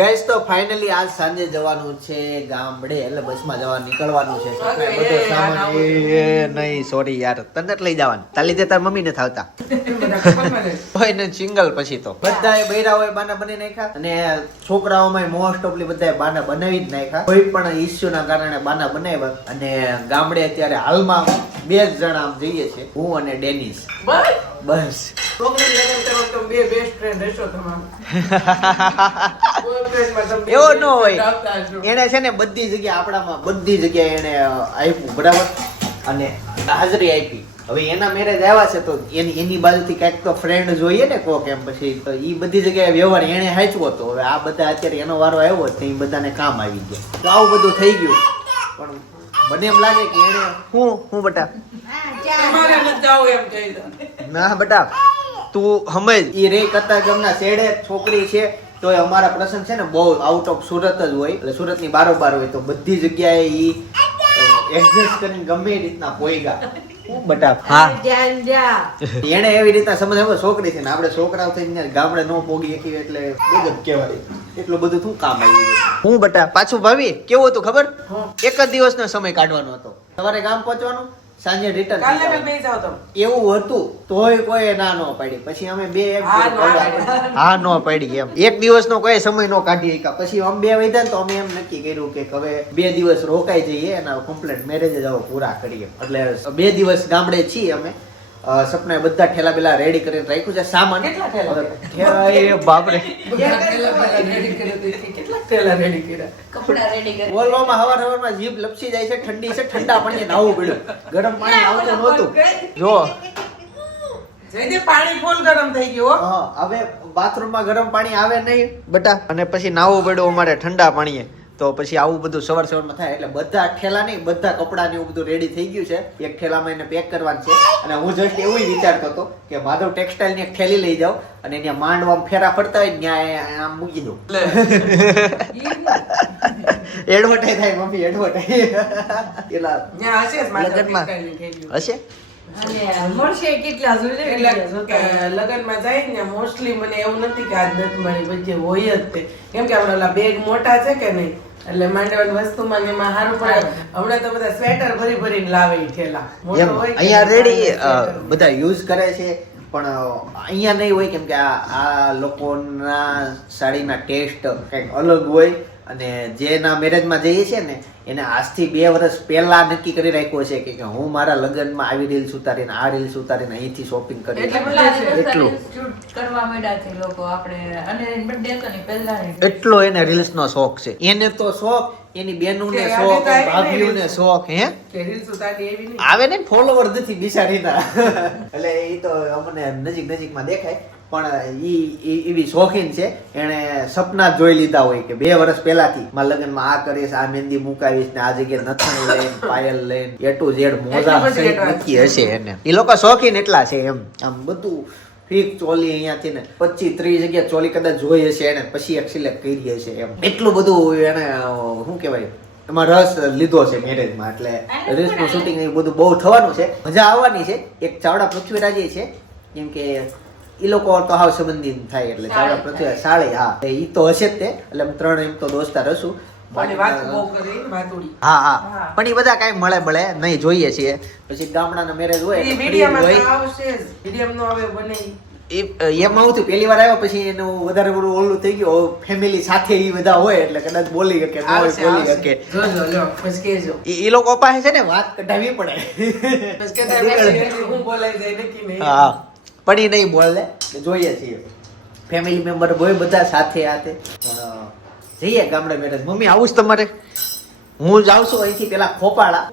Guys તો finally આજ સાંજે જવાનું છે ગામડે, એટલે બસમાં જવાનું નીકળવાનું છે. બધો સામાન નહીં સોરી યાર, તને જ લઈ જવાનું. તાર લીધે તાર મમ્મી ને થાવતા હોય ને સિંગલ. પછી તો બધાએ બૈરા હોય બાના બની નાખ્યા, અને છોકરાઓમાં મોસ્ટ ઓફલી બધાએ બાના બનાવી જ નાખ્યા. કોઈ પણ ઇસ્યુ ના કારણે બાના બનાવ્યા. અને ગામડે અત્યારે હાલમાં 2 જણા આમ જઈએ છે, હું અને ડેનિસ. બસ એવો ન હોય. એને છે ને બધી જગ્યાએ આપણામાં બધી જગ્યાએ એને આપ્યું બરાબર, અને હાજરી આપી. હવે એના મેરેજ આવ્યા છે તો એની બાજુથી કઈક તો ફ્રેન્ડ જોઈએ ને કોક, એમ પછી તો એ બધી જગ્યાએ વ્યવહાર એને હાચવો હતો. હવે આ બધા અત્યારે એનો વારો આવ્યો તો એ બધાને કામ આવી ગયા, તો આવું બધું થઈ ગયું. પણ મને એમ લાગે કે એને હું બટા ના બટા તું સમજ, ઈ રે કરતા ગમના શેડે છોકરી છે તો અમારા પ્રસંગ છે ને બહુ આઉટ ઓફ સુરત જ હોય, એટલે સુરત ની બારોબાર હોય, તો બધી જગ્યાએ ઈ એડજસ્ટ કરીને ગમે રીતના પોઈગા. બટા હા એને એવી રીતના સમજ છોકરી છે ને આપણે છોકરાઓ થઈને ગામડે નો પોગી શકીએ, એટલે ગજબ કહેવાય. એટલું બધું શું કામ આવ્યું. હું બટા પાછું ભાવી કેવું હતું ખબર, એક જ દિવસનો સમય કાઢવાનો હતો. સવારે ગામ પહોંચવાનું, સાંજે રિટર્ન એવું હતું. તોય કોઈ ના નો પાડી. પછી અમે બે હા નો પાડી એમ એક દિવસનો કોઈ સમય નો કાઢી શક્યા. પછી અમે બે વૈધા તો અમે એમ નક્કી કર્યું કે હવે 2 દિવસ રોકાઈ જઈએ અને કમ્પ્લીટ મેરેજ જ પૂરા કરીએ. એટલે 2 દિવસ ગામડે છીએ અમે. સપના બધા ઠેલા બેલા રેડી કરીને રાખ્યું છે. સામાન બાપરે બોલવામાં હવારમાં જીભ લપસી જાય છે. ઠંડી છે, ઠંડા પાણી નાવું પડ્યું. ગરમ પાણી આવતું નહોતું. જો પાણી ફૂલ ગરમ થઈ ગયું. હા, હવે બાથરૂમમાં ગરમ પાણી આવે નહીં બટા, અને પછી નાવું પડ્યું અમારે ઠંડા પાણીએ. તો પછી આવું બધું સવારમાં થાય. એટલે બધા ઠેલા નહીં, બધા કપડા ને એવું બધું રેડી થઈ ગયું છે. એક ઠેલામાં એને પેક કરવાનું છે. અને હું જસ્ટ એવું વિચારતો હતો કે માધવ ટેક્સટાઇલ ની એક થેલી લઈ જાઉં અને ત્યાં માંડવામાં ફેરા ફરતા હોય ત્યાં આમ મૂકી દઉં. એડવર્ટાઈઝ થાય મમ્મી, એડવર્ટાઈઝ એલા લગનમાં હશે. લગનમાં જાય ને મોસ્ટલી મને એવું નથી કે આજ નથી મળી, વચ્ચે હોય જ તે. કેમ કે આપણા બેગ મોટા છે કે નહીં, એટલે માંડવાની વસ્તુમાં એમાં સારું પડે. હમણાં તો બધા સ્વેટર ભરી ભરીને લાવે ઠેલા. અહીંયા રેડી બધા યુઝ કરે છે, પણ અહીંયા નહીં હોય. કેમ કે આ લોકોના સાડીના ટેસ્ટ કંઈક અલગ હોય. અને જેના મેરેજમાં જઈએ છીએ ને એને આજથી 2 વર્ષ પહેલા નક્કી કરી રાખ્યો છે કે હું મારા લગ્નમાં આવી રીલ્સ ઉતારીને આ રીલ્સ ઉતારીને અહીંથી શોપિંગ કરી એટલો એને રીલ્સ નો શોખ છે. એને તો શોખ, એની બેનુને શોખ, ભાભીઓને શોખ. હે રીલ્સ ઉતારી એવી નહીં આવે ને, ફોલોવર નથી બિચારીના. એટલે એ તો અમને નજીકમાં દેખાય. પણ ઈ એવી શોખીન છે. એને સપના જોઈ લીધા હોય કે 2 વર્ષ પહેલાથી મારા લગ્નમાં આ કરીશ, આ મહેંદી મુકાવીશ ને આ જગ્યાએ નથણી લઈને પાયલ લઈને A to Z મોજા નક્કી હશે એને. એ લોકો શોખીન એટલા છે એમ. આમ બધું ફિક્સ ચોલી અહીંયાથી ને 25-30 જગ્યા ચોલી કદાચ જોઈ હશે એને, પછી એક સિલેક્ટ કરી હશે એમ. એટલું બધું એને શું કહેવાય એમાં રસ લીધો છે મેરેજમાં. એટલે રીલ્સનું શૂટિંગ એ બધું બહુ થવાનું છે, મજા આવવાની છે. એક ચાવડા પૃથ્વીરાજ છે, કેમ કે ઈ લોકો તો હાવ સંબંધી થાય. એટલે ચાવડા પૃથ્વી સાળી, હા ઈ તો હશે જ તે. એટલે અમે 3 એમ તો દોસ્તાર હશું. હા હા, પણ એ બધા કઈ મળે બળે નહીં, જોઈએ છીએ. પછી ગામડાના મેરેજ હોય એમાં હું પહેલી વાર આવ્યો પછી એનું વધારે બધું ઓલું થઈ ગયું. ફેમિલી સાથે ઈ બધા હોય એટલે કદાચ બોલી શકે બોલી શકે. એ લોકો પાસે છે ને વાત કઢાવી પડે. હા, પણ એ નહીં બોલે, જોઈએ છીએ. ફેમિલી મેમ્બર હોય બધા સાથે હાથે. જઈએ ગામડે મેરેજ. મમ્મી આવું જ તમારે? હું જાઉં છું અહીંથી પેલા ખોપાળા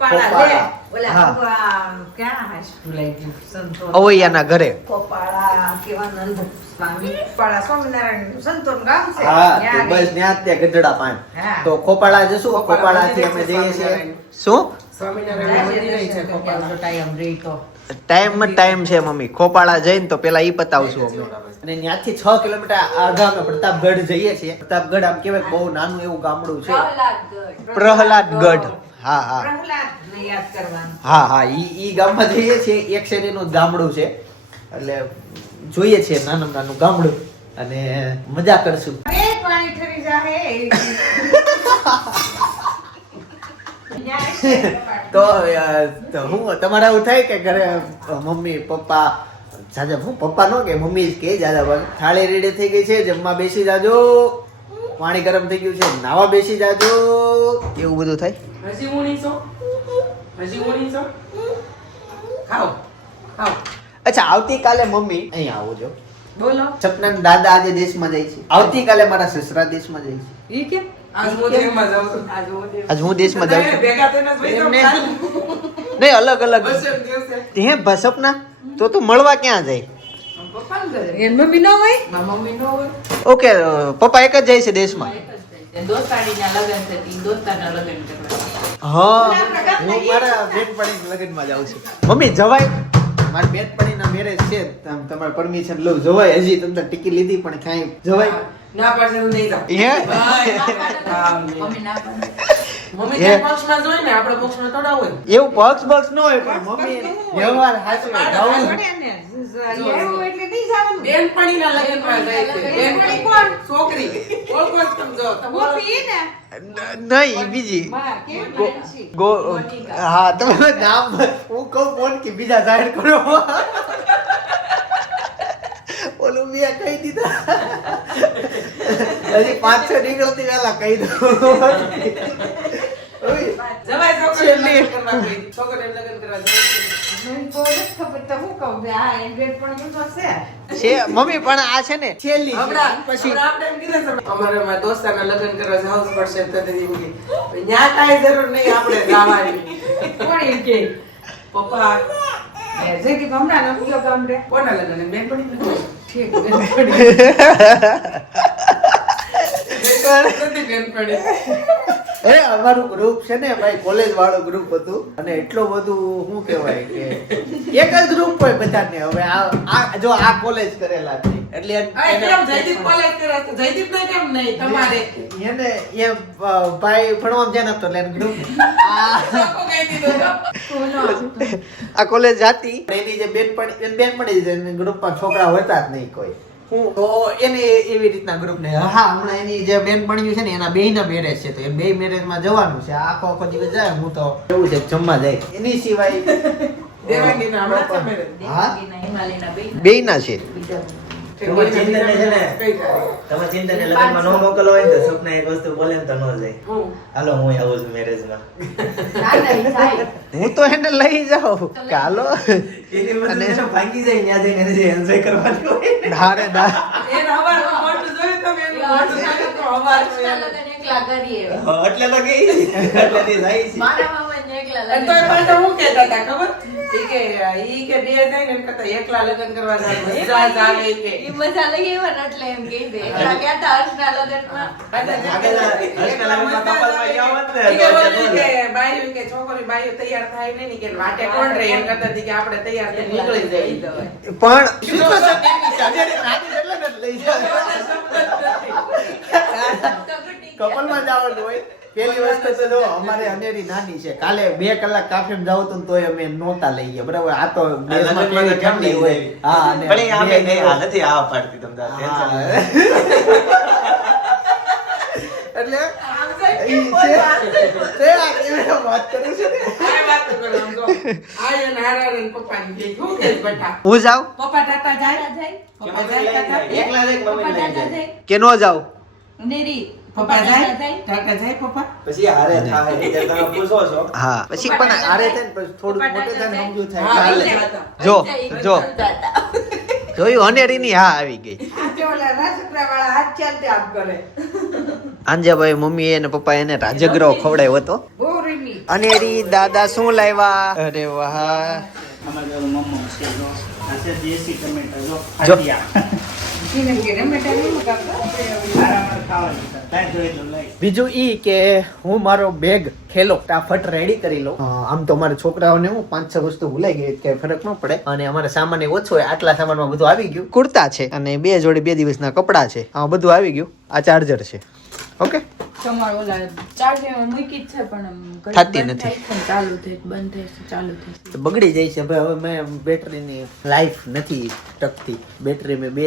અવૈયાના ઘરે. હા બસ ત્યાં જ ત્યાં ગઢડા પાન. તો ખોપાળા જશું. ખોપાળા થી અમે જઈએ છીએ. શું ટાઈમ છે મમ્મી? ખોપાળા જઈને તો પેલા ઈ પતાવશું અમે. અને ત્યાંથી 6 કિલોમીટર આગળ અમે પ્રતાપગઢ જઈએ છીએ. પ્રતાપગઢ આમ કેવાય બહુ નાનું એવું ગામડું છે, પ્રહલાદગઢ. હા હા હા હા, ઈ ગામમાં જઈએ છીએ. એક શેરીનું ગામડું છે, એટલે જોઈએ છીએ નાનું ગામડું અને મજા કરશું. પાણી ઠરી જાહે. તો હું તમારે એવું થાય કે ઘરે મમ્મી પપ્પા જાજા હું પપ્પા નો કે મમ્મી જ કે જાજા ભાગ થાળી રેડી થઈ ગઈ છે, જમવા બેસી જાજો, પાણી ગરમ થઈ ગયું છે, નાવા બેસી જાજો, એવું બધું થાય. હજી ઊણીસો ખાઓ ખાઓ. અચ્છા, આવતીકાલે મમ્મી અહીંયા આવો છો. બોલો. સપના દાદા આજે દેશમાં જાય છે, આવતીકાલે મારા સસરા દેશમાં જાય છે. ઈ કેમ? આજ હું દેશમાં જાઉં છું. આજ હું દેશમાં જાઉં છું. ભેગા થઈને જ ભાઈ એમને- ખાલી. નહીં, અલગ અલગ. બસ એમ દિવસે. હે સપના તો તું મળવા ક્યાં જાય? પપ્પાને ઘરે. એન મમ્મી ન હોય? મારા મમ્મી નો હોય. ઓકે, પપ્પા એક જ જાય છે દેશમાં. દોસ્તારીના લગ્ન થતી, દોસ્તારના લગ્ન કરવા. હા, હું મારા બેનપણીના લગ્નમાં જાઉં છું. મમ્મી જવાય? મારી બેનપણીના મેરેજ છે, તમારે પરમિશન લઉં, જવાય? હજી તમને ટિકિટ લીધી પણ ક્યાંય જવાય? ના પાડશે તો નહીં જાઉં. હે? મમ્મી ના પાડે. મમ્મી ત્યાં પક્ષમાં જ હોય ને, આપણે પક્ષમાં થોડા હોય. એવું પક્ષ ન હોય પણ મમ્મી વ્યવહાર હાચવે જાવું. પડે ને. એવું એટલે નહીં જવાનું. બેનપણીના લગ્નમાં જાય છે. બેનપણી કોણ? છોકરી. ઓળખો જ તમે જાઓ. તમે બોલો. ગોપી ને? નહીં, બીજી માં, કેવી ગો- માનસી? હા, તમે નામ હું કહું ફોન કે બીજા જાહેર કરો. ઓલું મેં કહી દીધા. હજી 5-6 નીકળતી પહેલા કહી દઉં. ઓય, જવાય છોકરીને લગ્ન કરવા કોઈ. છોકરીને લગ્ન કરવા જવાય. મને તો નથી ખબર તો હું કહું કે આ એન બેનપણી તો છે. છે મમ્મી પણ આ છે ને છેલ્લી છે. હમણાં પછી આપણે એમ કીધું છે, અમારે મારા દોસ્તારના લગ્ન કરવા જવું જ પડશે એમ થતી હતી. ન્યા કાંઈ જરૂર નહીં આપણે જવાની. કોણ એમ કે? પપ્પા એ જયદીપ હમણાં નથી ગયો ગામડે. કોના લગ્ન એમ બેનપણીના? ઠીક, બેનપણી. નથી બેનપણી. અરે અમારું ગ્રુપ છે ને ભાઈ, કોલેજ વાળું ગ્રુપ હતું અને એટલું બધું શું કહેવાય કે એક જ ગ્રુપ હોય બધાને. હવે આ જો આ કોલેજ કરેલા છે એટલે આ કેમ જયદીપ કોલેજ કરે છે? જયદીપને કેમ નહીં તમારે? એને એ ભાઈ ભણવામાં ધ્યાન આપતો એટલે ગ્રુપ લોકો કહી દીધું. આ કોલેજ જાતી એની જે બેનપણી છે એની ગ્રુપમાં છોકરા હોતા જ નહીં કોઈ. હું તો એને એવી રીતના ગ્રુપ ને હા હમણાં એની જે બેનપણીઓ છે ને એના બેયના મેરેજ છે તો એ બે મેરેજમાં જવાનું છે. આખો દિવસ જાય. હું તો એવું છે જમવા જાય. એની સિવાય દેવાંગીના હમણાં જ તમે હા દેવાંગીના, હિમાલયના બેય. બેયના છે. તમારે ચિંતનને છે ને કઈ તારીખ? તમે ચિંતનને લગ્નમાં ન મોકલો હોય ને તો સપના એક વસ્તુ બોલે ને તો ન જાય. હું હાલો હું આવું છું મેરેજમાં. ના, ના, જાય. હું તો એને લઈ જાઉં કે હાલો એની બધું છે ને ભાંગી જાય ત્યાં જઈને જે એન્જોય કરવાની હોય ને. ધારે દા એને હવારનું મોઢું જોયું તમે? એનું મોઢું જોયું તો હવારનું પક્ષના એનું. લગ્ન એકલા કરીએ. હા, એટલે તો ગઈ એટલે તે જાય છે. મારા મામાને એકલા અને લગ્ન તોય પાછા હું કહેતા હતા ખબર? ઈ કે બે જાય ને એમ કરતા એકલા લગ્ન કરવા જાય. મજા જ આવે ઈ કે. ઈ મજા લઈ આવ્યા ને એટલે એમ કહી દે. એકલા ગયા તા હર્ષના લગ્નમાં. હર્ષના લગ્નમાં કપાલમાં ગયા હોત ને ઈ કે તો બોલે બોલે. કે બાયું કે છોકરી બાયું તૈયાર થાય નહીં ને કે વાટે કોણ રહે એમ કરતા હતી કે આપણે તૈયાર થઈને નીકળી જઈએ. પણ situation એવી છે. આજે રાતે એટલે ને લઈ જાય. કપલમાં જવાનું હોય. પેલી વસ્તુ તો જો અમારે અનેરી નાની છે. કાલે 2 કલાક કાફેમાં જાવ તો તોય અમે નહોતા લઈ ગયા બરાબર. આ તો દેશમાં લગ્નમાં તો કેવી કેમ ઠંડી લઈ હોય. જાય? હા અને પણ એ આમે બે નહીં, આ નથી આ પાડતી તમને આ tension હા. નથી. એટલે ઈ છે તે આ કેવી વાત કરું છું ને. આ વાત તો કરો આમ જો. આ એને હારાને પપ્પાની કે શું કે બેટા? હું જાઉં પપ્પા ટાટા જાય? જાય. પપ્પા જાય ટાટા? એકલા જ એક મમ્મી પપ્પા લઈ દાદા જાય. જાય. કે નો જાઉં? નેરી. પપ્પા જાય? જાય. ટાટા જાય પપ્પા? પછી હારે થાય એટલે તમે પૂછો છો. હા પછી પણ આરે થાય ને પછી થોડું મોટું થાય ને સમજુ થાય હા, ચાલે. ઈ જતા. જો જાય. જો દાદા. જોયું અનેરીની હા આવી ગઈ. આજે ઓલા રાજપુરાવાળા હાથ ચાલતે આમ કરે. આંજાભાઈ મમ્મી અને પપ્પા એને રાજગરો ખવડાવ્યો હતો. બહુ રીમી. અનેરી દાદા શું લાવ્યા? અરે વાહ. અમારે મમ્મો છે જો આ છે દેશી ટમેટા જો જો. ફાટિયા એને કે રમેટા નહીં મગાવતા. આરામ ખાવાની છે લાઈ જો એટલું લઈ બીજું ઈ કે હું મારો બેગ ખેલો ફટાફટ રેડી કરી લઉં. આમ તો અમારા છોકરાઓને હું 5-6 વસ્તુ ભૂલાઈ ગઈ કે ફરક ન પડે અને અમારે સામાન એ ઓછો હોય. આટલા સામાનમાં બધું આવી ગયું. કુર્તા છે અને 2 જોડી 2 દિવસના કપડા છે. આ બધું આવી ગયું. આ ચાર્જર છે. ઓકે તમારે ઓલા ચાર્જિંગમાં મૂકી જ છે પણ આમ ઘડીક થતી બંધ નથી. થાય છે ને ચાલુ થાય છે, બંધ થાય છે ચાલુ થાય છે. તો બગડી જાય છે ભાઈ. હવે મેં બેટરીની લાઈફ નથી ટકતી. બેટરી મેં બે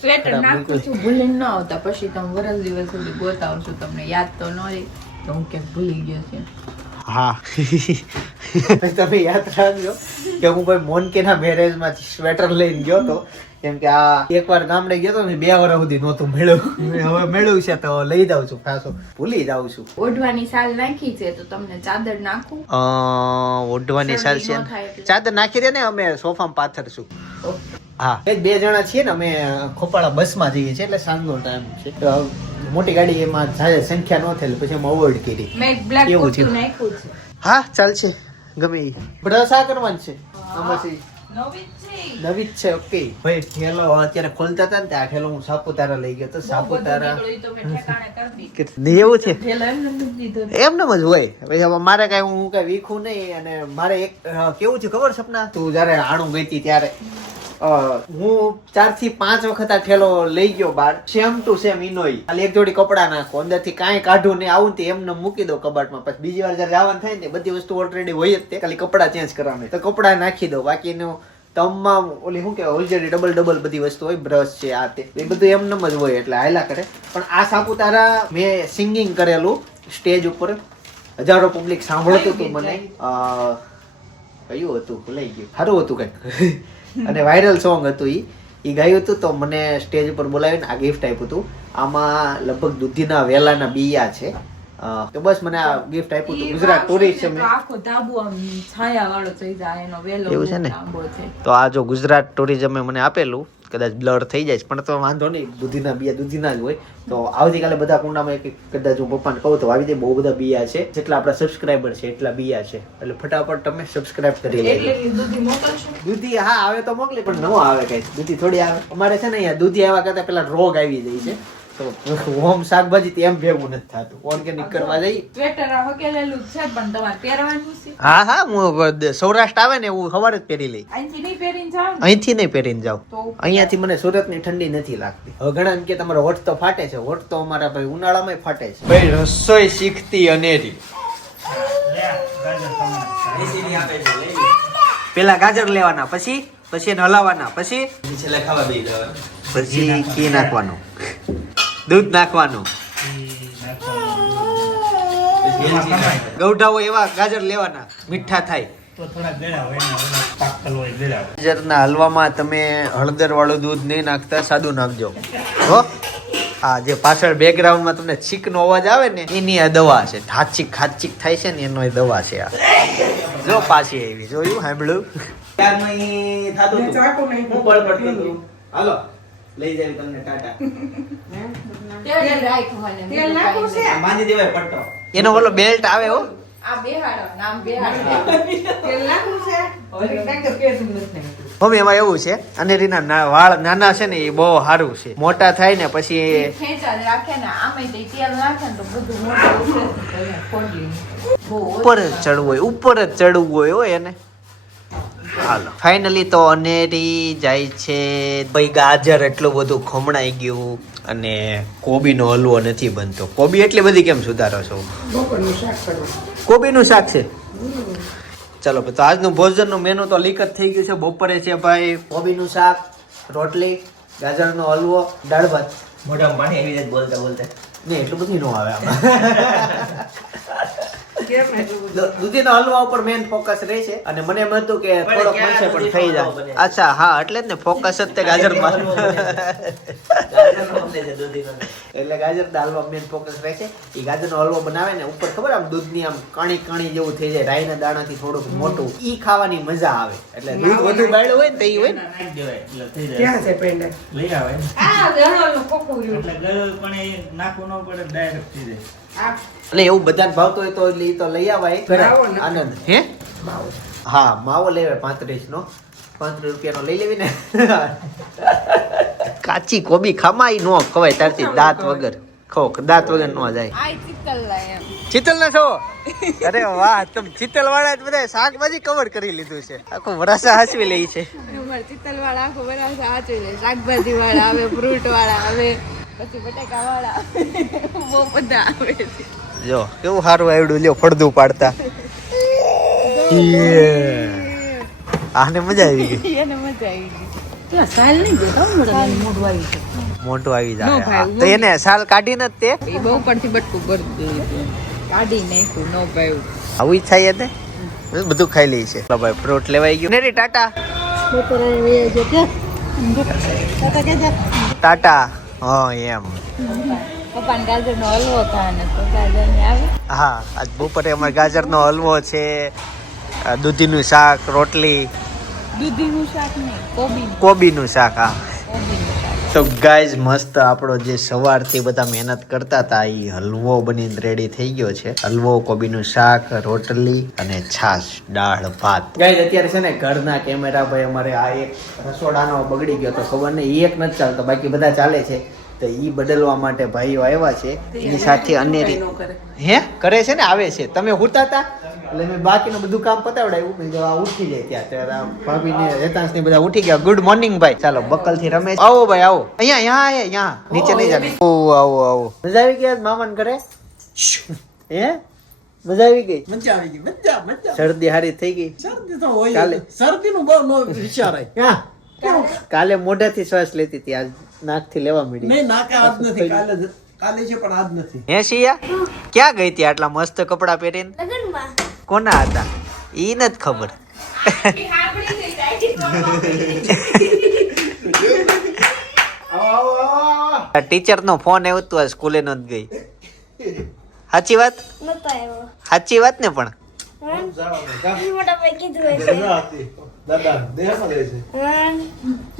સ્વેટર ખરાબ નાખું મૂકી. છું ભૂલીને ન આવતા, પછી તમે વરસ દિવસ સુધી ગોતાવું છું, તમને યાદ તો ન રહી તો હું ક્યાંક ભૂલી ગયો છે. હા તમે યાદ રાખજો કે હું ભાઈ મોનકેના મેરેજમાં સ્વેટર લઈને ગયો તો. કેમ કે આ એકવાર ગામડે ગયો તો ને 2 વર્ષ સુધી નહોતું મળ્યું. હવે મળ્યું છે તો લઈ જાઉં છું પાછો. ભૂલી જાઉં છું. ઓઢવાની સાલ નાખી છે તો તમને ચાદર નાખું. ઓઢવાની સાલ છે શરદી ન થાય એટલે. ચાદર નાખી દે ને, અમે સોફામાં પાથરશું. હા એ 2 જણા છીએ ને, અમે ખોપાળા બસમાં જઈએ છીએ એટલે સાંજનો ટાઈમ છે. તો મોટી ગાડી એમાં જાય સંખ્યા ન થાય એટલે પછી અમે અવોઇડ કરી. મેં એક બ્લેક એવું કુર્તું થયું. નાખ્યું છે. હા ચાલશે ગમે ઈ. બ્રશ આ કરવાનું છે આમાંથી. નવી જ છે. નવી જ છે. ઓકે ભાઈ ઠેલો અત્યારે ખોલતા હતા ને ત્યાં ઠેલો હું સાપુતારા લઈ ગયો તો સાપુતારા બહુ બધું નીકળ્યું તો મેં ઠેકાણે કરી દીધું. ને એવું છે ઠેલો એમને મૂકી દીધો. એમનેમ જ હોય. પછી હવે મારે કઈ હું કઈ વીખું નહીં. અને મારે એક કેવું છે ખબર સપના, તું જયારે આણું ગઈ હતી ત્યારે હું 4 થી 5 વખત આ ઠેલો લઈ ગયો બાર. સેમ ટુ સેમ ઇનોઈ. ખાલી એક જોડી કપડા નાખો, અંદર થી કાંઈ કાઢું ને આવું ને એમને મૂકી દો કબાટમાં. પછી બીજી વાર જયારે જવાનું થાય ને બધી વસ્તુ ઓલરેડી હોય જ તે, ખાલી કપડા ચેન્જ કરવાની તો કપડા નાખી દો. બાકીનું તમામ ઓલી શું કહેવાય ઓલરેડી ડબલ બધી વસ્તુ હોય. બ્રશ છે આ તે એ બધું એમનેમ જ હોય એટલે હાયલા કરે. પણ આ સાપુતારા મેં સિંગિંગ કરેલું સ્ટેજ ઉપર, હજારો પબ્લિક સાંભળતું હતું મને. કયું હતું ભૂલાઈ ગયું, સારું હતું કંઈક. અને વાયરલ સોંગ હતું ઈ ગાયું હતું. તો મને સ્ટેજ ઉપર બોલાવીને આ ગિફ્ટ આપ્યું હતું. આમાં લગભગ દૂધીના વેલાના બિયા છે. તો બસ મને આ ગિફ્ટ આપ્યું હતું ગુજરાત ટુરિઝમ. તો આખો ધાબુ આમ છાયા વાળો થઈ જાય, એનો વેલો એવું છે ને? લાંબો છે. તો આ જો ગુજરાત ટુરિઝમે મને આપેલું, કદાચ બ્લર થઈ જાય પણ તો વાંધો નહીં. દૂધીના બિયા દૂધીના જ હોય. તો આવતીકાલે બધા કુંડામાં એક કદાચ હું પપ્પાને કહું તો આવી જાય. બહુ બધા બિયા છે, જેટલા આપણા સબસ્ક્રાઈબર છે એટલા બિયા છે. એટલે ફટાફટ તમે સબસ્ક્રાઇબ કરી લેજો. એટલે દૂધી મોકલશો? દૂધી હા આવે તો મોકલી, પણ ન આવે કઈ. દૂધી થોડી આવે. અમારે છે ને અહીંયા દૂધી આવ્યા કરતા પેલા રોગ આવી જાય છે. તો હોમ શાકભાજી તો એમ ભેગું નથી થતું. ઓર્ગેનિક કરવા જઈએ. સ્વેટર આ હકેલેલું જ છે પણ તમારે પહેરવાનું છે. હા હા હું સૌરાષ્ટ્ર આવે ને હું સવારે જ પહેરી લઈ. અહીંથી નહીં પહેરીને જાઓ ને? અહીંથી નહીં પહેરીને જાઉં. તો અહીંયાથી મને સુરતની ઠંડી નથી લાગતી. હવે ઘણા એમ કે તમારો હોઠ તો ફાટે છે. હોઠ તો અમારા ભાઈ ઉનાળામાં ફાટે છે. ભાઈ રસોઈ શીખતી અનેરી. પેલા ગાજર લેવાના, પછી એને હલાવવાના, પછી છેલ્લે ખાવા બેસી જવાનું. પછી ઘી નાખવાનું, દૂધ નાખવાનું. ગૌઢા હોય એવા ગાજર લેવાના, મીઠા થાય. તો થોડા ગળા હોય ને ઓલા પાકલ હોય ગળા હોય. ગાજરના હલવામાં તમે હળદર વાળું દૂધ નહીં નાખતા, સાદું નાખજો હો. હા જે પાછળ બેકગ્રાઉન્ડમાં તમને છીકનો અવાજ આવે ને એની આ દવા છે. હાચીક થાય છે ને એનો દવા છે આ. જો પાછી આવી, જોયું, સાંભળ્યું? ત્યારમાં ઈ થાતું હતું. ચાકુ નહીં. હું બળબડ કરું. હાલો લઈ જાય તમને ટાટા. તેલ રાખવાનું. તેલ નાખવું છે? આ બાંધી દેવાય પટ્ટો. એનો ઓલો બેલ્ટ આવે હો. આ બેહાડો, નામ બેહાડો. તેલ નાખવું છે? મમ્મી એમાં એવું છે, અનેરીના વાળ નાના છે ને એ બહુ સારું છે. મોટા થાય ને પછી ખેંચા જ રાખે ને આમે તે તેલ નાખે ને તો બધું મોટું ઉતરે ને ખોડલી. બહુ ઉપર જ ચડવું હોય, ઉપર જ ચડવું હોય હો એને. હાલો ફાઇનલી તો અનેરી જાય છે. ભાઈ ગાજર એટલું બધું ખમણાઈ ગયું અને કોબીનો હલવો નથી બનતો. કોબી એટલી બધી કેમ સુધારો છો? બપોરનું શાક કરવાનું. કોબીનું શાક છે. ચલો તો આજનું ભોજનનું મેનુ તો લીક જ થઈ ગયું છે. બપોરે છે ભાઈ કોબીનું શાક, રોટલી, ગાજરનો હલવો, દાળ ભાત. મોઢામાં પાણી આવી જાય બોલતા બોલતા. નહીં એટલું બધું ન આવે આમાં. દૂધીનો હલવા ઉપર મેન ફોકસ રહે છે. અને મને એમ હતું કે થોડોક મળશે પણ થઈ જાય. અચ્છા હા એટલે જ ને ફોકસ જ તે ગાજરમાં. એટલે ગાજર હલવા મેન ફોકસ રહે છે. એ ગાજરનો હલવો બનાવે ને ઉપર ખબર આમ દૂધની આમ કણી જેવું થઈ જાય, રાઈના દાણાથી થોડુંક મોટું. ઈ ખાવાની મજા આવે. એટલે દૂધ વધુ ગાળ્યું હોય ને તે ઈ હોય ને. નાખી દેવાય એટલે થઈ જાય. ક્યાં છે પેંડા? લઈ આવે ને. આ ગળોનું ખોખું રહ્યું. એટલે ગળો પણ એ નાખવું ન પડે, ડાયરેક્ટ થઈ જાય. આ એટલે એવું બધાને ભાવતો હોય તો ઈ તો લઈ આવાય. માવો ને? આનંદ હે હા માવો લેવાય 35 નો. 35 રૂપિયાનો લઈ લેવી ને. કાચી કોબી ખમાઈ નો ખવાય તારથી દાંત વગર. દાંત વગર નો જાય. આ ચિત્તલલા એમ. ચિતલ ના છો? અરે વાહ, તમે ચિતલ વાળા જ બધા શાકભાજી કવર કરી લીધું છે. આખું વરાસા હાસવી લે છે. અમાર ચિત્તલ વાળા આખો બનાવશે સાચવી લે. શાકભાજી વાળા આવે, ફ્રૂટ વાળા આવે, પછી બટાકા વાળા બહુ બધા આવે છે. જો કેવું સારું આવડું, લ્યો ફળદું પાડતા. આને મજા આવી ગઈ. એને મજા આવી ગઈ. સાલ નહીં દેતા મોઢું આવી છે. મોટું આવી નો જાય ભાઈ, તો એને સાલ કાઢીને જ તે એ બહુ પરથી બટકું કરી દીધું, કાઢી નાખ્યું, નો ભાઈ. આવું થાય ને બધું ખાઈ લે છે. ભાઈ ફ્રૂટ લેવાઈ ગયું ને રે. ટાટા ટાટા. હા એમ. પપ્પાને ગાજરનો હલવો થાય ને તો ગાજરને આવે. હા આજ બપોરે અમારે ગાજરનો હલવો છે, દૂધીનું શાક, રોટલી, દૂધીનું શાક નહીં, કોબીનું શાક. હા કોબીનું શાક. તો ગાઈઝ મસ્ત આપણો જે સવારથી બધા મહેનત કરતા હતા એ હલવો બનીને રેડી થઈ ગયો છે. હલવો, કોબીનું શાક, રોટલી અને છાશ, દાળ, ભાત. ગાઈઝ અત્યારે છે ને ઘરના કેમેરા ભાઈ અમારે આ એક રસોડાનો બગડી ગયો તો ખબર નહીં, એ એક નથી ચાલતો, બાકી બધા ચાલે છે. તો ઈ બદલવા માટે ભાઈઓ આવ્યા છે. એની સાથે અનેરી હે કરે છે ને, આવે છે. તમે હુતા હતા એટલે મેં બાકીનું બધું કામ પતાવડાવ્યું. મેં જો આ ઉઠી જાય ત્યારે ભાભીને હેતાંશ ને બધા ઉઠી ગયા. ગુડ મોર્નિંગ ભાઈ. ચાલો બકલ થી રમે. આવો ભાઈ આવો. અહીંયા નીચે નહીં જાને. આવો મજા આવી ગઈ આજ મામાને ઘરે? હે મજા આવી ગઈ? મજા આવી ગઈ, મજા. શરદી હારી થઈ ગઈ? શરદી તો હોય કાલે શરદીનું બહુ નો વિચારાય. કાલે મોઢાથી શ્વાસ લેતી હતી, આજ નાકથી લેવા મળી. નહીં નાકે આજ નથી, કાલે છે પણ આજ નથી. હે શિયા ક્યાં ગઈ હતી આટલા મસ્ત કપડા પહેરીને? કોના હતા ઈ નથી ખબર. ટીચર નો ફોન આવ્યો તો સ્કૂલે નો ગઈ. સાચી વાત? સાચી વાત ને? પણ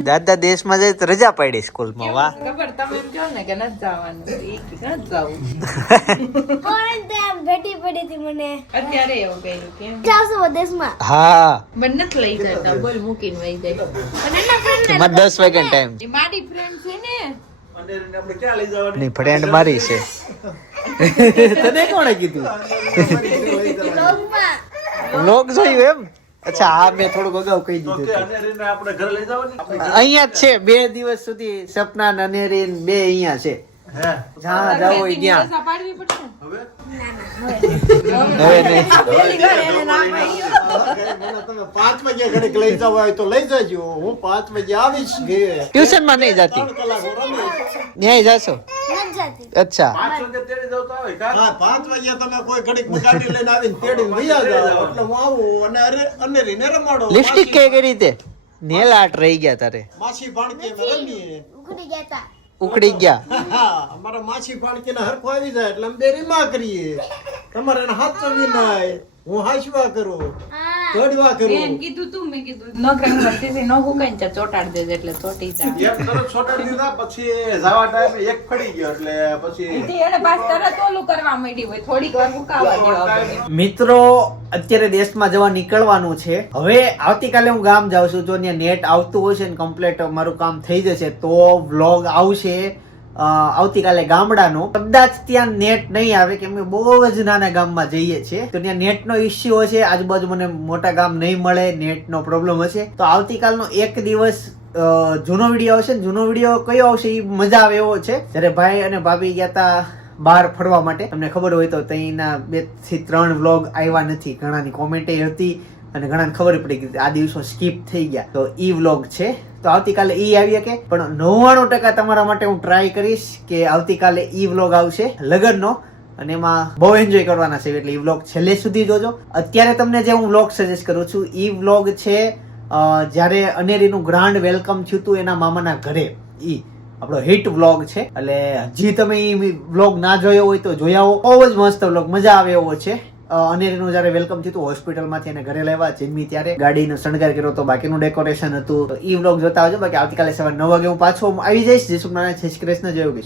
દાદા દેશમાં જાય તો રજા પડી સ્કૂલમાં. વાહ ખબર તમે એમ કહો ને કે નથી જવાનું, એ કે નથી જવું. અત્યારે એવું કર્યું કેમ? હા મને નથી લઈ જતા, બોલ મૂકીને વહી જાય. મારે 10 વાગ્યાનો ટાઈમ. એ મારી ફ્રેન્ડ છે ને. ની ફ્રેન્ડ મારી છે. તને કોણે કીધું? લોક જોયું એમ? અચ્છા હા મેં થોડુંક અગાઉ કહી દીધું. અહીંયા જ છે 2 દિવસ સુધી. સપના ને અનેરી બે અહીંયા છે. જ્યાં જાવ હોય ત્યાં. રજા પાડવી પડશે. હવે નહીં. તમે 5 વાગે ઘડીક લઈ જવા હોય તો લઈ જજો. હું 5 વાગે આવીશ ઘરે. ટ્યુશન માં નહીં જતી? 3 કલાક હું રમીશ. ન્યાય જાશો? અચ્છા હા 5 વાગે તમે કોઈ ઘડીક ગાડી લઈને આવીને તેડીને વયા જાઓ એટલે હું આવું અને અનેરીને રમાડો. લિપસ્ટિક કઈ કરી તે? નેલ આર્ટ રહી ગયા તારે? માસી ભાણકી અમે રમીએ. ઉકળી ગયા. હા અમારા માસી ભાણકીને હરખો આવી જાય એટલે અમે બે રીમા કરીએ. તમારે એને હાથ ચવી નાય, હું હાંસવા કરું, દોડવા બેન કરું. કીધું તું, મેં કીધું નો ક્રેમ કરતી હતી, નો હુકાઈ ને ચોટાડ દેજે એટલે ચોટી જાય. એક તરફ છોટાડી દીધા, પછી જવા ટાઈમે એક ફડી ગયો એટલે પછી ઈથી એને પાસ તરત ઓલું કરવા માંડી હોય, થોડીક વાર હુકાવા દેવા પડે. મિત્રો અત્યારે દેશમાં જવા નીકળવાનું છે. હવે આવતીકાલે હું ગામ જાઉં છું. જો ત્યાં નેટ આવતું હોય છે ને કમ્પ્લીટ મારું કામ થઈ જશે તો વ્લોગ આવશે આવતીકાલે ગામડાનો. કદાચ ત્યાં નેટ નહીં આવે કેમ કે બહુ જ નાના ગામમાં જઈએ છીએ તો ત્યાં નેટનો ઇસ્યુ હશે. આજુબાજુ મને મોટા ગામ નહીં મળે, નેટનો પ્રોબ્લેમ હશે. તો આવતીકાલનો એક દિવસ જૂનો વિડીયો આવશે ને જૂનો વિડીયો કયો આવશે એ મજા આવે એવો છે. જ્યારે ભાઈ અને ભાભી ગયા હતા બહાર ફરવા માટે, તમને ખબર હોય તો ત્યાંના 2 થી 3 વ્લોગ આવ્યા નથી. ઘણાની કોમેન્ટ હતી અને ઘણાને ખબર પડી કે આ દિવસો સ્કીપ થઈ ગયા. તો ઈ વ્લોગ છે તો આવતીકાલે ઈ આવી શકે. પણ 99% તમારા માટે હું ટ્રાય કરીશ કે આવતીકાલે ઈ વ્લોગ આવશે લગનનો અને એમાં બહુ એન્જોય કરવાના છે. એટલે ઈ વ્લોગ છેલ્લે સુધી જોજો. અત્યારે તમને જે હું વ્લોગ સજેસ્ટ કરું છું ઈ વ્લોગ છે જ્યારે અનેરીનું ગ્રાન્ડ વેલકમ થયું હતું એના મામાના ઘરે. ઈ આપણો હિટ વ્લોગ છે. એટલે હજી તમે ઈ વ્લોગ ના જોયો હોય તો જોઈ આવો. બહુ જ મસ્ત વ્લોગ, મજા આવે એવો છે. અનેરીનું જયારે વેલકમ થયું હતું હોસ્પિટલમાંથી એને ઘરે લાવ્યા જન્મી ત્યારે ગાડીનો શણગાર કર્યો તો બાકીનું ડેકોરેશન હતું. તો ઈ વ્લોગ જોતા આવજો. બાકી આવતીકાલે સવારે 9 વાગે હું પાછો આવી જઈશ. જય શ્રી કૃષ્ણ, જય શ્રી કૃષ્ણ, જય યોગેશ.